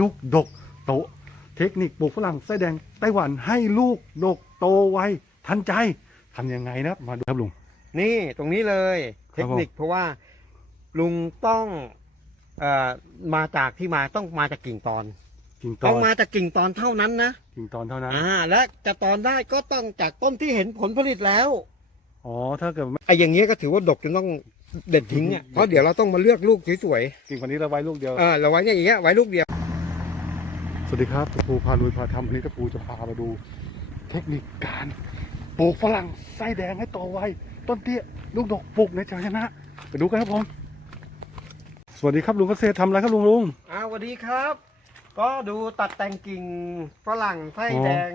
ลูกดกโต เทคนิคปลูกฝรั่งไส้แดงไต้หวันให้ลูกดกโตไวทันใจทำยังไงนะมาดูครับลุง นี่ตรงนี้เลยคเทรับคผมนิคเพราะว่าลุงต้องเอ่อมาจากที่มาต้องมาจากกิ่งตอน กิ่งตต้อองนมาจากกิ่งตอนเท่านั้นนะกิ่งตอนเท่านั้น อ่า และจะตอนได้ก็ต้องจากต้นที่เห็นผลผลิตแล้วอ๋อ ถ้าเกิดไม่ไอ้อย่างเงี้ยก็ถือว่าดกจนต้องเด็ดทิ้งอะเพราะเดี๋ยวเราต้องมาเลือกลูกสวยกิ่งวันนี้เราไว้ลูกเดียวๆเออเราไว้เนี่ยอย่างเงี้ยไว้ลูกเดียว สวัสดีครับตะปูพาลุยพาทำวันนี้ตะปูจะพามาดู เทคนิคการปลูกฝรั่งไส้แดงให้โตไวต้นเตี้ยลูกดอกปลูกในชัยชนะไปดูกันครับผมสวัสดีครับลุงเกษตรทำอะไรครับลุงลุงอ่าสวัสดีครับ ก็ดูตัดแต่งกิ่งฝรั่งไส้แดง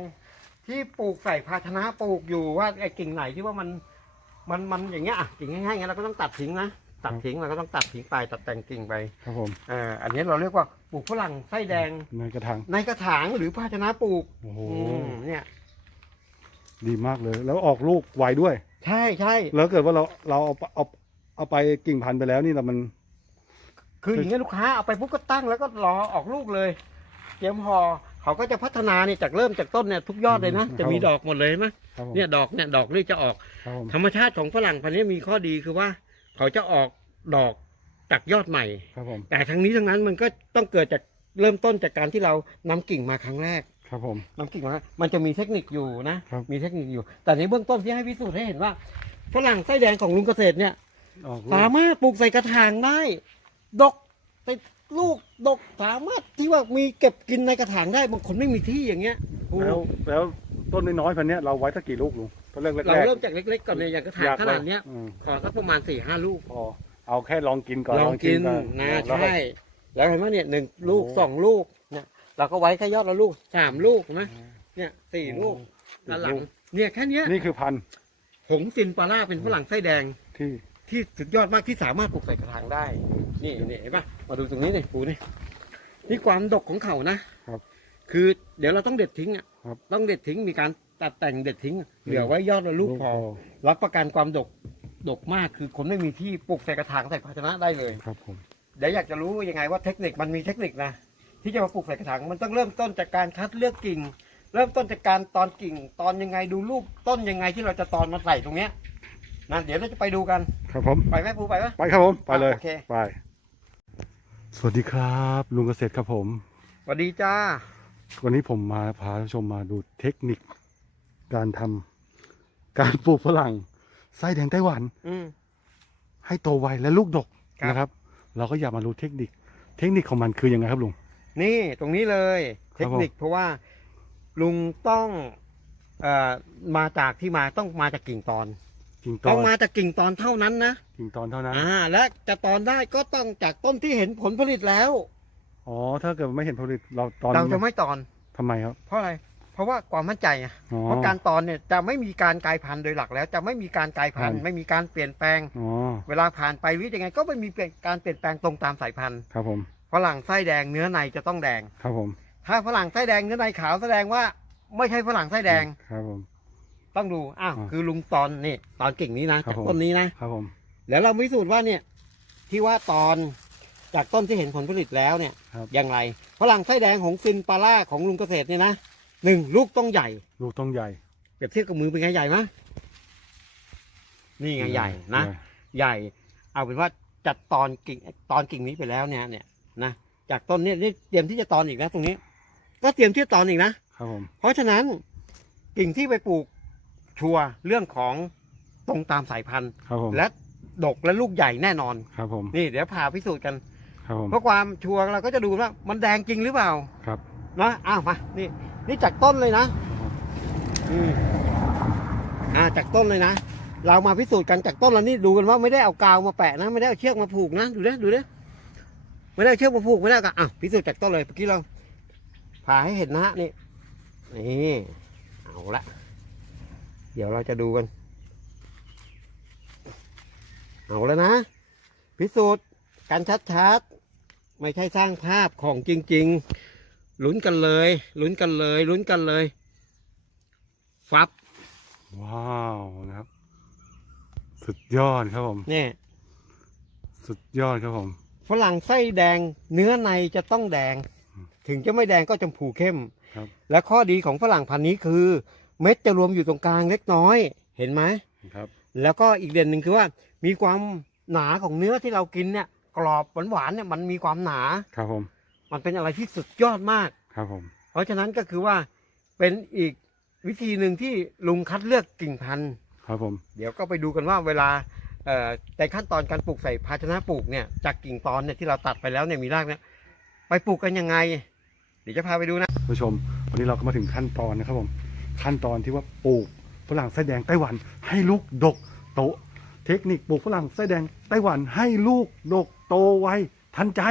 ที่ปลูกใส่ภาชนะปลูกอยู่ว่าไอ้กิ่งไหนที่ว่ามันมันมันอย่างเงี้ยอะกิ่งง่ายๆงเงี้ยเราก็ต้องตัดทิ้งนะ ตัดทิ้งเราก็ต้องตัดทิ้งไปตัดแต่งกิ่งไปครับผมเอ่ออันนี้เราเรียกว่าปลูกฝรั่งไส้แดงในกระถางในกระถางหรือภาชนะปลูกโอ้โหอืมเนี่ย ดีมากเลย แล้วออกลูกไวด้วย ใช่ใช่แล้วเกิดว่าเราเราเอาเอาเอาไปกิ่งพันธุ์ไปแล้วนี่เรามัน คืออย่างเงี้ยลูกค้าเอาไปปุ๊บก็ตั้งแล้วก็รอออกลูกเลยเตรียมห่อเขาก็จะพัฒนานี่จากเริ่มจากต้นเนี่ยทุกยอดเลยนะอืม จะมีดอกหมดเลยไหมครับผมเนี่ยดอกเนี่ยดอกนี่จะออก ครับผมธรรมชาติของฝรั่งพันธุ์นี้มีข้อดีคือว่า เขาจะออกดอกจากยอดใหม่ ครับผมแต่ทั้งนี้ทั้งนั้นมันก็ต้องเกิดจากเริ่มต้นจากการที่เรานำกิ่งมาครั้งแรกครับผม นำกิ่งมามันจะมีเทคนิคอยู่นะ ครับ มีเทคนิคอยู่ แต่ในเบื้องต้นที่ให้พิสูจน์ให้เห็นว่าฝรั่งไส้แดงของลุงเกษตรเนี่ย ออกลูสากมารถปลูกใส่กระถางได้ ดกติดลูกดกสามารถที่ว่ามีเก็บกินในกระถางได้บางคนไม่มีที่อย่างเงี้ยโอ้แล้วแล้วต้นน้อยๆพันเนี้ยเราไว้สักกี่ลูกลุง ตอนแรกแรกเราเริ่มจากเล็กๆก่อนเลยอย่างกระถางอยกขนาดเนี้ยอืมขอสักประมาณสี่ห้าลูกพอเอาแค่ลองกินก่อนลองกินก่อนะแล้วก็ใช่แล้วเห็นไหมเนี่ยหนึ่งลูกโอ้ สองลูกเนี่ยเราก็ไว้แค่ยอดละลูกสามลูกเห็นไหมเนี่ยสี่ลูกด้านหลังเนี่ยแค่เนี้ยนี่คือพันธุ์หงซินปลาร่าเป็นฝรั่งไส้แดง ที่ที่สุดยอดมากที่สามารถปลูกใส่กระถางได้ นี่นี่เห็นปะมาดูตรงนี้นี่ปูนี่ นี่ความดกของเขานะครับคือเดี๋ยวเราต้องเด็ดทิ้งอะ ครับต้องเด็ดทิ้งมีการ ตัดแต่งเด็ดทิ้ง เหลือไว้ยอดละลูกพอ รับประกันความดกดกมากคือคนไม่มีที่ปลูกใส่กระถางใส่ภาชนะได้เลยครับผม เดี๋ยวอยากจะรู้ยังไงว่าเทคนิคมันมีเทคนิคนะที่จะมาปลูกใส่กระถางมันต้องเริ่มต้นจากการคัดเลือกกิ่ง เริ่มต้นจากการตอนกิ่ง ตอนยังไงดูรูปต้นยังไงที่เราจะตอนมาใส่ตรงเนี้ยนะเดี๋ยวเราจะไปดูกันครับผม ไปไหมปูไปไหมไปครับผม ไปเลย โอเคไป สวัสดีครับ ลุงเกษตรครับผม สวัสดีจ้า วันนี้ผมมาพาท่านผู้ชมมาดูเทคนิค การทำการปลูกฝรั่งไส้แดงไต้หวัน อืม ให้โตไวและลูกดกครับ นะครับ เราก็อยากมารู้เทคนิค เทคนิคของมันคือยังไงครับลุง นี่ตรงนี้เลยคเทรับคผมนิคเพราะว่าลุงต้องเอ่อมาจากที่มาต้องมาจากกิ่งตอน กิ่งตต้อองนมาจากกิ่งตอนเท่านั้นนะกิ่งตอนเท่านั้น อ่า และจะตอนได้ก็ต้องจากต้นที่เห็นผลผลิตแล้ว อ๋อ ถ้าเกิดไม่เห็นผลิตเราตอนเราจะไม่ตอนทำไมครับ เพราะอะไร เพราะว่าความมั่นใจไงอ๋อ เพราะการตอนเนี่ยจะไม่มีการกลายพันธุ์โดยหลักแล้ว จะไม่มีการกลายพันธุ์ครับไม่มีการเปลี่ยนแปลง อ๋อเวลาผ่านไปหรือยังไงก็ไม่มีเปลี่ยนการเปลี่ยนแปลงตรงตามสายพันธุ์ครับผมฝรั่งไส้แดงเนื้อในจะต้องแดง ครับผมถ้าฝรั่งไส้แดงเนื้อในขาวแสดงว่า ไม่ใช่ฝรั่งไส้แดงครับผม ต้องดูอ้าวอ่าคือลุงตอนนี่ตอนกิ่งนี้นะครัจาบกผม ต้นนี้นะครับผมแล้วเราพิสูจน์ว่าเนี่ยที่ว่าตอนจากต้นที่เห็นผลผลิตแล้วเนี่ยครับ อย่างไรฝรั่งไส้แดงของซินปาร่าของลุงเกษตรเนี่ยนะ หนึ่งลูกต้องใหญ่ ลูกต้องใหญ่เปรียบเทียบกับมือเป็นไงใหญ่ไหมยนี่ไงใหญ่นะ ใหญ่ เอาเป็นว่าจัดตอนกิ่งตอนกิ่งนี้ไปแล้วเนี่ยเนี่ยนะจากต้นเนี่ยนี่เตรียมที่จะตอนอีกนะตรงนี้ ก็เตรียมที่จะตอนอีกนะครับผม เพราะฉะนั้นกิ่งที่ไปปลูกชัวร์เรื่องของตรงตามสายพันธุ์ ครับผม และดกและลูกใหญ่แน่นอน ครับผม นี่เดี๋ยวพาพิสูจน์กัน ครับผม เพื่อความชัวร์เราก็จะดูว่ามันแดงจริงหรือเปล่าครับนะอ้าวมานี่ นี่จากต้นเลยนะอืมอ่าจากต้นเลยนะ เรามาพิสูจน์กันจากต้นแล้วนี่ดูกันว่าไม่ได้เอากาวมาแปะนะ ไม่ได้เอาเชือกมาผูกนะดูดิดูดิไม่ได้เอาเชือกมาผูกไม่ได้กาวอะพิสูจน์จากต้นเลยเมื่อกี้เราผ่าให้เห็นนะฮะนี่นี่เอาละเดี๋ยวเราจะดูกันเอาแล้วนะ พิสูจน์กันชัดๆ ไม่ใช่สร้างภาพของจริง ๆ ลุ้นกันเลยลุ้นกันเลยลุ้นกันเลยฟับว้าวนะครับ สุดยอดครับผมเนี่ยสุดยอดครับผมฝรั่งไส้แดงเนื้อในจะต้องแดง ถึงจะไม่แดงก็ชมพูเข้มครับ และข้อดีของฝรั่งพันธุ์นี้คือ เม็ดจะรวมอยู่ตรงกลางเล็กน้อยเห็นไหมครับ แล้วก็อีกเด่นหนึ่งคือว่า มีความหนาของเนื้อที่เรากินเนี่ย กรอบหวานๆเนี่ยมันมีความหนาครับผม มันเป็นอะไรที่สุดยอดมาก ครับผม เพราะฉะนั้นก็คือว่าเป็นอีกวิธีหนึ่งที่ลุงคัดเลือกกิ่งพันธุ์ ครับผม เดี๋ยวก็ไปดูกันว่าเวลาเอ่อในขั้นตอนการปลูกใส่ภาชนะปลูกเนี่ยจากกิ่งตอนเนี่ยที่เราตัดไปแล้วเนี่ยมีรากเนี่ยไปปลูกกันยังไง เดี๋ยวจะพาไปดูนะ ผู้ชม วันนี้เราก็มาถึงขั้นตอนนะครับผม ขั้นตอนที่ว่าปลูกฝรั่งไส้แดงไต้หวัน ให้ลูกดกโต เทคนิคปลูกฝรั่งไส้แดงไต้หวันให้ลูกดกโตไวทันใจ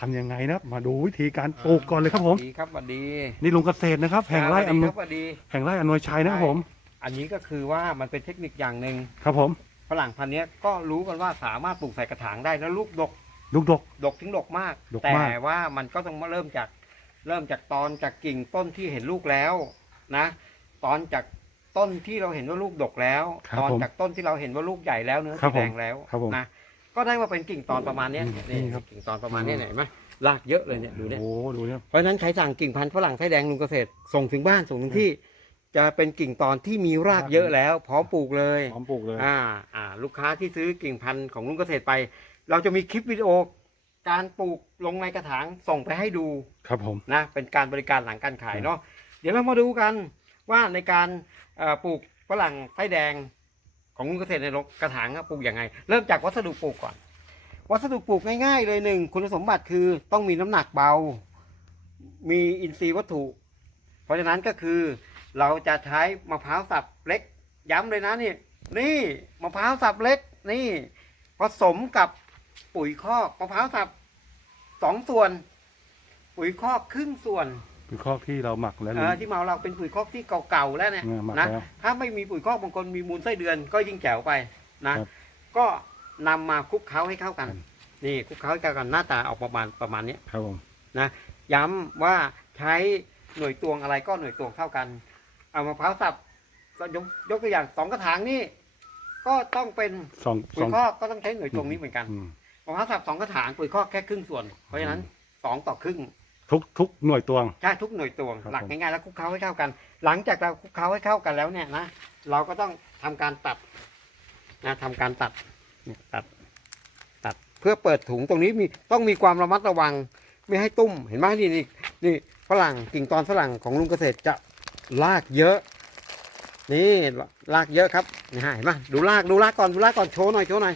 ทำยังไงนะครับมาดูวิธีการปลูกก่อนเลยครับผม ดีครับสวัสดีนี่ลุงเกษตรนะครับ แห่งไร่อำนวยสวัสดีแห่งไร่อำนวยชัยนะครับผม อันนี้ก็คือว่ามันเป็นเทคนิคอย่างหนึ่งครับผมฝรั่งพันธุ์เนี้ยก็รู้กันว่าสามารถปลูกใส่กระถางได้แล้วลูกดกลูกดก ดกถึงดกมาก ดกแต่มาก ว่ามันก็ต้องมาเริ่มจากเริ่มจากตอนจากกิ่งต้นที่เห็นลูกแล้วนะ ตอนจากต้นที่เราเห็นว่าลูกดกแล้ว ครับตอนผมจากต้นที่เราเห็นว่าลูกใหญ่แล้วเนื้อครับสีผมแดงแล้วครับผม นะ ก็ได้มาเป็นกิ่งตอนประมาณเนี้ยอืมนี่นี่ครับ กิ่งตอนประมาณเนี้ยอืมเห็นไหมรากเยอะเลยเนี่ยดูเนี่ย โอ้ดูเนี่ยเพราะฉะนั้นใครสั่งกิ่งพันธุ์ฝรั่งไส้แดงลุงเกษตรส่งถึงบ้านส่งถึงที่ จะเป็นกิ่งตอนที่มีรากเยอะแล้ว พร้อมปลูกเลยพร้อมปลูกเลย อ่าอ่า ลูกค้าที่ซื้อกิ่งพันธุ์ของลุงเกษตรไป เราจะมีคลิปวิดีโอ การปลูกลงในกระถางส่งไปให้ดูครับผม นะ เป็นการบริการหลังการขายเนาะเดี๋ยวเรามาดูกันว่าในการเอ่อปลูกฝรั่งไส้แดง ของลุงเกษตรในกระถางปลูกยังไง เริ่มจากวัสดุปลูกก่อน วัสดุปลูกง่ายๆ เลยหนึ่งคุณสมบัติคือต้องมีน้ำหนักเบา มีอินทรีย์วัตถุ เพราะฉะนั้นก็คือเราจะใช้มะพร้าวสับเล็ก ย้ำเลยนะนี่นี่มะพร้าวสับเล็กนี่ผสมกับปุ๋ยคอกมะพร้าวสับสองส่วน ปุ๋ยคอกครึ่งส่วน คือข้อที่เราหมักแล้ว เออที่เมาเราเป็นปุ๋ยคอกที่เก่าๆแล้วเนี่ยเออหมักนะแล้วถ้าไม่มีปุ๋ยคอกบางคนมีมูลไส้เดือนก็ยิ่งแจ๋วไปนะก็นำมาคลุกเคล้าให้เข้ากันครับนี่คลุกเคล้าให้เข้ากันหน้าตาออกประมาณประมาณเนี้ยครับผมย้ำว่าใช้หน่วยตวงอะไรก็หน่วยตวงเท่ากัน เอามะพร้าวสับยกยกตัวอย่างสองกระถางนี่ก็ต้องเป็นสองปุ๋สยองคอกก็ต้องใช้หน่วยตวงนี้เหมือนกัน อืม มะพร้าวสับสองกระถางปุ๋ยคอกแค่ครึ่งส่วน เพราะฉะนั้นสองต่อครึ่ง ทุกทุกหน่วยตวง ใช่ทุกหน่วยตวงครับหลักผม ง่ายๆแล้วคลุกเคล้าให้เข้ากัน หลังจากเราคลุกเคล้าให้เข้ากันแล้วเนี่ยนะเราก็ต้องทำการตัดนะทำการตัดเนี่ยตัด ตัดเพื่อเปิดถุงตรงนี้มีต้องมีความระมัดระวัง ไม่ให้ตุ้มเห็นไหมนี่นี่นี่ฝรั่งกิ่งตอนฝรั่งของลุงเกษตรจะลากเยอะ นี่ลากเยอะครับนี่ฮะเห็นไหมดูลากดูลากก่อนดูลากก่อนโชว์หน่อยโชว์หน่อย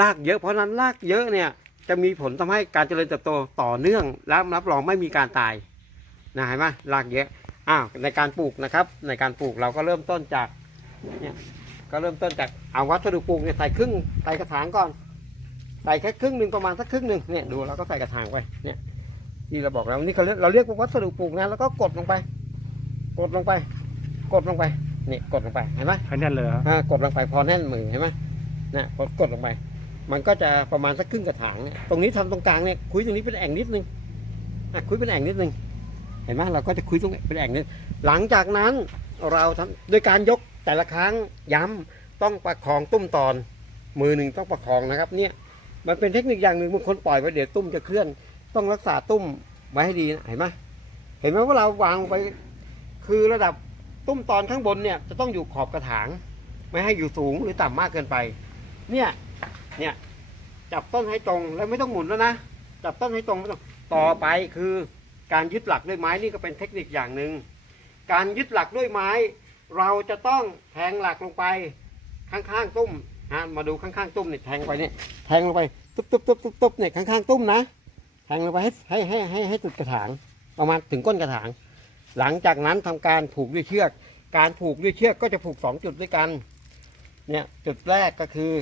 ลากเยอะเพราะฉะนั้นลากเยอะเนี่ย จะมีผลทำให้การเจริญเติบโตต่อเนื่องและรับรองไม่มีการตายนะเห็นไหมลากเยอะอ้าวในการปลูกนะครับ ในการปลูกเราก็เริ่มต้นจากเนี่ยก็เริ่มต้นจากเอาวัสดุปลูกเนี่ยใส่ครึ่งใส่กระถางก่อนใส่แค่ครึ่งหนึ่งประมาณสักครึ่งหนึ่งเนี่ยดูเราก็ใส่กระถางไปเนี่ยที่เราบอกแล้วนี่เขาเรียกเราเรียกว่าวัสดุปลูกนะแล้วก็กดลงไป กดลงไป กดลงไปนี่กดลงไปเห็นไหมให้แน่นเลยฮะอ่ากดลงไปพอแน่นมือเห็นไหมเนี่ยพอกดลงไป มันก็จะประมาณสักครึ่งกระถางเนี่ยตรงนี้ทำตรงกลางเนี่ยคุยตรงนี้เป็นแอ่งนิดนึงอะคุยเป็นแอ่งนิดนึง เห็นไหมเราก็จะคุยตรงเป็นแอ่งนิดหลังจากนั้นเราทำโดยการยกแต่ละครั้งย้ำต้องประคองตุ้มตอน มือหนึ่งต้องประคองนะครับ เนี่ยมันเป็นเทคนิคอย่างหนึ่งบางคนปล่อยไปเดี๋ยวตุ้มจะเคลื่อน ต้องรักษาตุ้มไว้ให้ดีนะเห็นไหมเห็นไหมว่าเราวางไป คือระดับตุ้มตอนข้างบนเนี่ยจะต้องอยู่ขอบกระถาง ไม่ให้อยู่สูงหรือต่ำมากเกินไป เนี่ย เนี่ย จับต้นให้ตรงแล้วไม่ต้องหมุนแล้วนะจับต้นให้ตรงไม่ต้องต่อไปคือการยึดหลักด้วยไม้นี่ก็เป็นเทคนิคอย่างหนึ่งการยึดหลักด้วยไม้ เราจะต้องแทงหลักลงไปข้างๆตุ้มอะมาดูข้างๆตุ้มเนี่ยแทงไปเนี่ยแทงลงไปตุ๊บตุ๊บตุ๊บตุ๊บตุ๊บเนี่ยข้างๆตุ้มนะแทงลงไปให้ให้ให้ให้ให้สุดกระถางประมาณถึงก้นกระถาง หลังจากนั้นทำการผูกด้วยเชือก การผูกด้วยเชือกก็จะผูกสองจุดด้วยกันเนี่ยจุดแรกก็คือ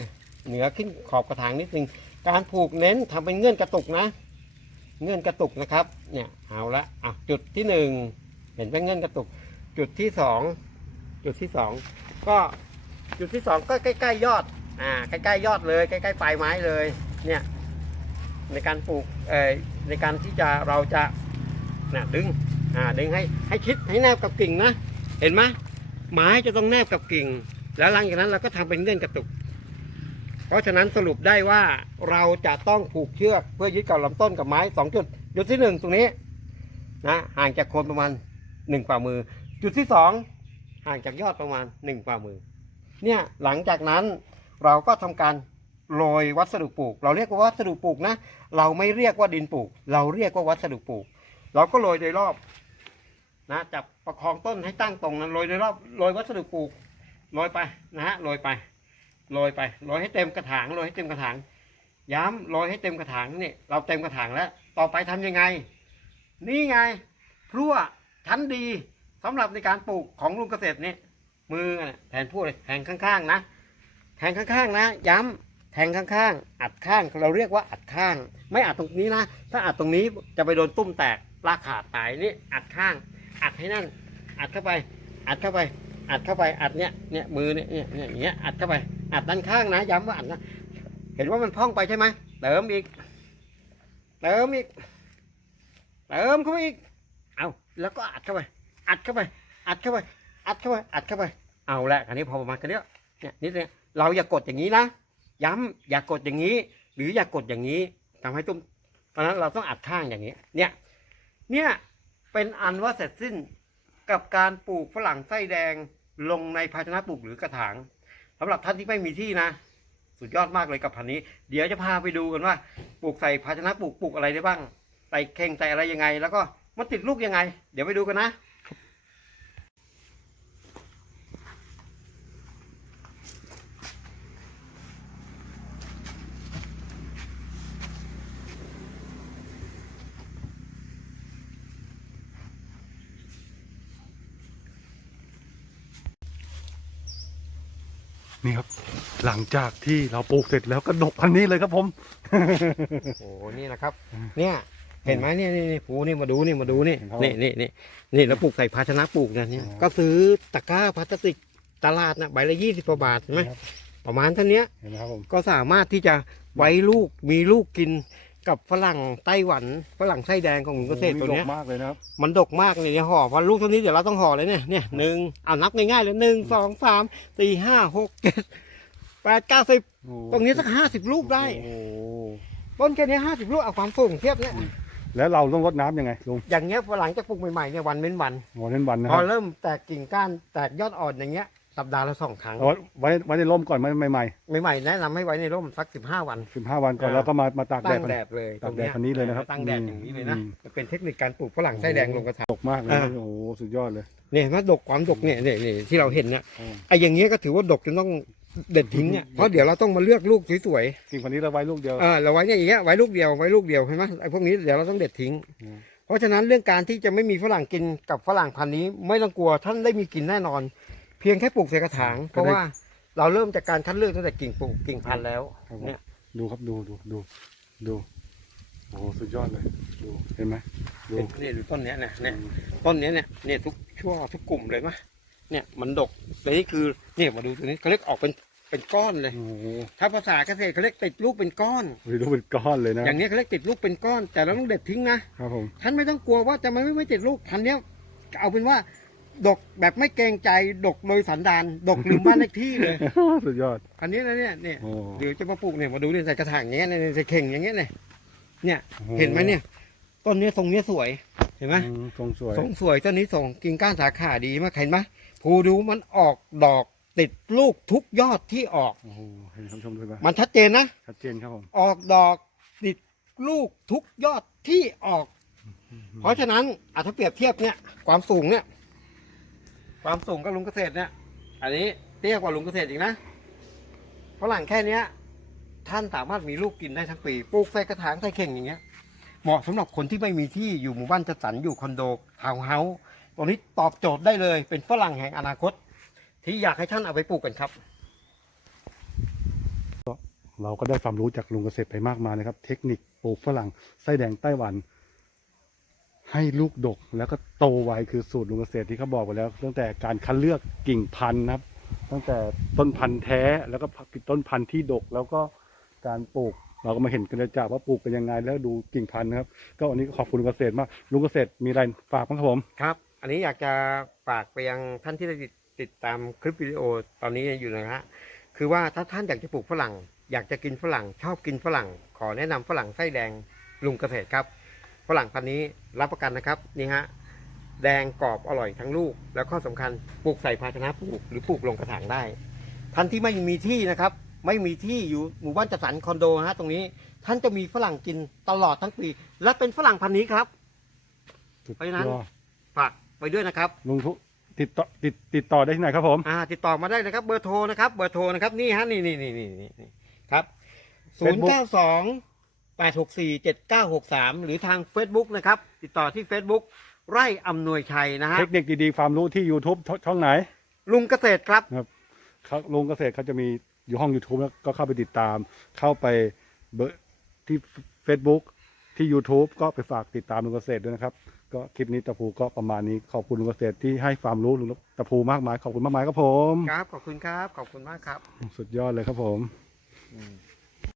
เหนือขึ้นขอบกระถางนิดนึง การผูกเน้นทำเป็นเงื่อนกระตุกนะ เงื่อนกระตุกนะครับ เนี่ยเอาละอะจุดที่หนึ่งเห็นเป็นเงื่อนกระตุก จุดที่สองจุดที่สองก็จุดที่สองก็ใกล้ๆยอดอ่าใกล้ๆยอดเลยใกล้ๆปลายไม้เลยเนี่ยในการปลูกเอ่อในการที่จะเราจะน่ะดึงอ่าดึงให้ให้ชิดให้แนบกับกิ่งนะ เห็นไหมไม้จะต้องแนบกับกิ่ง แล้วหลังจากนั้นเราก็ทำเป็นเงื่อนกระตุก เพราะฉะนั้นสรุปได้ว่าเราจะต้องผูกเชือกเพื่อยึดกับลำต้นกับไม้สองจุด จุดที่หนึ่งตรงนี้นะห่างจากโคนประมาณหนึ่งฝ่ามือ จุดที่สองห่างจากยอดประมาณหนึ่งฝ่ามือ เนี่ยหลังจากนั้นเราก็ทำการโรยวัสดุปลูก เราเรียกว่าวัสดุปลูกนะ เราไม่เรียกว่าดินปลูก เราเรียกว่าวัสดุปลูก เราก็โรยโดยรอบนะจับประคองต้นให้ตั้งตรงนั้นโรยโดยรอบโรยวัสดุปลูกโรยไปนะฮะโรยไป โรยไปโรยให้เต็มกระถางโรยให้เต็มกระถาง ย้ำโรยให้เต็มกระถางนี่เราเต็มกระถางแล้ว ต่อไปทำยังไง นี่ไงพลั่วชั้นดีสำหรับในการปลูกของลุงเกษตรนี่มือแทนพวกเลยแทงข้างๆนะแทงข้างๆนะ ย้ำแทงข้างๆ อัดข้างเราเรียกว่าอัดข้าง ไม่อัดตรงนี้นะ ถ้าอัดตรงนี้จะไปโดนตุ้มแตกรากขาดตายนี่อัดข้าง อัดให้นั่นอัดเข้าไป อัดเข้าไป อัดเข้าไปอัดเนี้ยเนี่ยมือเนี่ยเนี่ยเนี่ยอย่างเงี้ยอัดเข้าไป อัดด้านข้างนะย้ำว่าอัดนะเห็นว่ามันพองไปใช่ไหมเติมอีก เติมอีก เติมเข้าไปอีก เอาแล้วก็อัดเข้าไป อัดเข้าไป อัดเข้าไป อัดเข้าไป อัดเข้าไป เอาละอันนี้พอประมาณกันเนี้ยเนี่ยนิดเดียเราอย่ากดอย่างนี้นะ ย้ำอย่ากดอย่างนี้ หรืออย่ากดอย่างนี้ทำให้ตุ้มเพราะฉะนั้นเราต้องอัดข้างอย่างนี้ เนี่ย เนี่ย เป็นอันว่าเสร็จสิ้นกับการปลูกฝรั่งไส้แดงลงในภาชนะปลูกหรือกระถาง สำหรับท่านที่ไม่มีที่นะ สุดยอดมากเลยกับพันนี้ เดี๋ยวจะพาไปดูกันว่าปลูกใส่ภาชนะปลูกปลูกอะไรได้บ้าง ใส่เข่งใส่อะไรยังไง แล้วก็มันติดลูกยังไง เดี๋ยวไปดูกันนะ นี่ครับ หลังจากที่เราปลูกเสร็จแล้วก็ดกพันนี้เลยครับผม โอ้โหนี่นะครับ เนี่ย เห็นไหมเนี่ยนี่นี่ปูนี่มาดูนี่มาดูนี่ครับนี่นี่นี่นี่แล้วปลูกใส่ภาชนะปลูกเนี่ยเนี่ยอ๋อ ก็ซื้อตะกร้าพลาสติกตลาดนะใบละยี่สิบกว่าบาทใช่ไหมครับประมาณเท่านี้เห็นไหมครับผม ก็สามารถที่จะไว้ลูกมีลูกกิน กับฝรั่งไต้หวันฝรั่งไส้แดงของหนุ่มเกษตรตัวเนี้ยดกมากเลยนะครับมันดกมากเลยเนี่ยห่อพอลูกเท่านี้เดี๋ยวเราต้องห่อเลยเนี่ยเนี่ยหนึ่งเอานับง่ายๆเลยหนึ่งสองสามสี่ห้าหกเจ็ดแปดเก้าสิบโอ้ตรงนี้สักห้าสิบลูกได้โอ้ต้นแค่นี้ห้าสิบลูกเอาความสูงเทียบเนี่ยแล้วเราต้องรดน้ำยังไงลุงอย่างเงี้ยพอหลังจากปลูกใหม่ๆเนี่ยวันเว้นวันวันเว้นวันนะพคอรับเริ่มแตกกิ่งก้านแตกยอดอ่อนอย่างเงี้ย สัปดาห์ละสองครั้ง เอาไว้ไว้ในร่มก่อนไม่ไม่ใหม่ใหม่ๆแนะนำให้ไว้ในร่มสักสิบห้าวันสิบห้าวันก่อนอ่า แล้วก็มามาตากแดตั้ดงมันแดดเลยตากแดดคันนี้เลยนะครับตั้งแดดอย่างนี้เลยนะอืมเป็นเทคนิคการปลูกฝรั่งไส้แดงลงกระถางดกมากเลยนะอ่า โอ้โหสุดยอดเลยเนี่ยเห็นไหมดกความดกเนี่ยเนี่ยเนี่ยที่เราเห็นเนี่ยอืมไอ้อย่างเงี้ยก็ถือว่าดกจนต้องเด็ดทิ้งเนี่ยเพราะเดี๋ยวเราต้องมาเลือกลูกสวยกิ่งพันนี้เราไว้ลูกเดียวๆเออเราไว้เนี่ยอย่างเงี้ยไว้ลูกเดียวไว้ลูกเดียวเห็นไหมไอ้พวกนี้เดี๋ยวเราต้องเด็ดทิ้ง อืม เพราะฉะนั้นเรื่องการที่จะไม่มีฝรั่งกินกับฝรั่งพันธุ์นี้ไม่ต้องกลัวท่านได้มีกินแน่นอนเพียงแค่ปลูกใส่กระถาง เพราะว่าเราเริ่มจากการคัดเลือกตั้งแต่กิ่งปลูกกิ่งพันธุ์แล้วครับผมเนี่ยดูครับดูดูดูดูโอ้โหสุดยอดเลยดูเห็นไหมดูเนี่ยดูต้นเนี้ยเนี่ยเนี่ยต้นเนี้ยเนี่ยเนี่ยทุกช่วงทุกกลุ่มเลยมะเนี่ยมันดกแต่นี่คือเนี่ยมาดูตัวนี้เขาเรียกออกเป็นเป็นก้อนเลย โอ้โหถ้าภาษาเกษตรเขาเรียกติดลูกเป็นก้อน ดูเป็นก้อนเลยนะอย่างนี้เขาเรียกติดลูกเป็นก้อน แต่เราต้องเด็ดทิ้งนะ ครับผม ท่านไม่ต้องกลัวว่าจะไม่ไม่ติดลูกพันธุ์เนี้ยเอาเป็นว่า ดกแบบไม่เกรงใจดกโดยสันดานดกลืมบ้านเลขที่เลย สุดยอด อันนี้นะเนี่ยเนี่ยโอ้เดี๋ยวจะมาปลูกเนี่ยมาดูเนี่ยใส่กระถางอย่างเงี้ยเนี่ยใส่เข่งอย่างเงี้ยเนี่ยเนี่ยโอ้โเห็นไหมเนี่ยต้นเนี้ยทรงเนี้ยสวยเห็นไหมอืมทรงสวยทรงสวยต้นนี้ส่งกิ่งก้านสาขาดีมากเห็นไหมภูดูมันออกดอกติดลูกทุกยอดที่ออก โอ้โหเห็นคำชมด้วยปะมันชัดเจนนะ ชัดเจนครับผมออกดอกติดลูกทุกยอดที่ออก เพราะฉะนั้นอาถ้าเปรียบเทียบเนี่ยความสูงเนี่ย ความสูงกับลุงเกษตรเนี่ย อันนี้เตี้ยกว่าลุงเกษตรอีกนะฝรั่งแค่เนี้ย ท่านสามารถมีลูกกินได้ทั้งปี ปลูกใส่กระถางใส่เข่งอย่างเงี้ย เหมาะสำหรับคนที่ไม่มีที่อยู่หมู่บ้านจัดสรรอยู่คอนโดทาวน์เฮาส์ตรงนี้ตอบโจทย์ได้เลย เป็นฝรั่งแห่งอนาคต ที่อยากให้ท่านเอาไปปลูกกันครับ เราก็ได้ความรู้จากลุงเกษตรไปมากมายนะครับ เทคนิคปลูกฝรั่งไส้แดงไต้หวัน ให้ลูกดกแล้วก็โตไวคือสูตรลุงเกษตรที่เขาบอกไปแล้ว ตั้งแต่การคัดเลือกกิ่งพันธุ์นะครับ ตั้งแต่ต้นพันธุ์แท้แล้วก็ต้นพันธุ์ที่ดกแล้วก็การปลูกเราก็มาเห็นกันจากว่าปลูกเป็นยังไงแล้วดูกิ่งพันธุ์นะครับ ก็วันนี้ขอบคุณลุงเกษตรมากลุงเกษตรมีอะไรฝากบ้างครับผมครับ อันนี้อยากจะฝากไปยังท่านที่ได้ติดติดตามคลิปวิดีโอตอนนี้อยู่นะฮะคือว่าถ้าท่านอยากจะปลูกฝรั่ง อยากจะกินฝรั่ง ชอบกินฝรั่ง ขอแนะนำฝรั่งไส้แดงลุงเกษตรครับ ฝรั่งพันธุ์นี้รับประกันนะครับนี่ฮะแดงกรอบอร่อยทั้งลูก แล้วก็สำคัญปลูกใส่ภาชนะปลูกหรือปลูกลงกระถางได้ ท่านที่ไม่มีที่นะครับ ไม่มีที่อยู่หมู่บ้านจัดสรรคอนโดนะฮะตรงนี้ ท่านจะมีฝรั่งกินตลอดทั้งปี และเป็นฝรั่งพันธุ์นี้ครับสุดเพราะฉะนั้นยอดฝากไปด้วยนะครับลุงทุติดต่อติดติดต่อได้ที่ไหนครับผมอ่าติดต่อมาได้นะครับเบอร์โทรนะครับเบอร์โทรนะครับนี่ฮะนี่นี่นี่นี่นี่ครับศูนย์ Facebook เก้าสอง แปดหกสี่เจ็ดเก้าหกสามหรือทาง Facebook นะครับ ติดต่อที่ Facebook ไร่อำนวยชัยนะฮะ เทคนิคดีๆความรู้ที่ YouTube ชช่องไหนลุงเกษตรครับเขาลุงเกษตรเขาจะมีอยู่ห้อง YouTube แล้วก็เข้าไปติดตาม เข้าไปเบอร์ที่ Facebook ที่ YouTube ก็ไปฝากติดตามลุงเกษตรด้วยนะครับ ก็คลิปนี้ตะพูก็ประมาณนี้ขอบคุณลุงเกษตรที่ให้ความรู้ลุงตะพูมากมายขอบคุณมากมายครับผม ครับ ขอบคุณครับ ขอบคุณมากครับ สุดยอดเลยครับผม อืม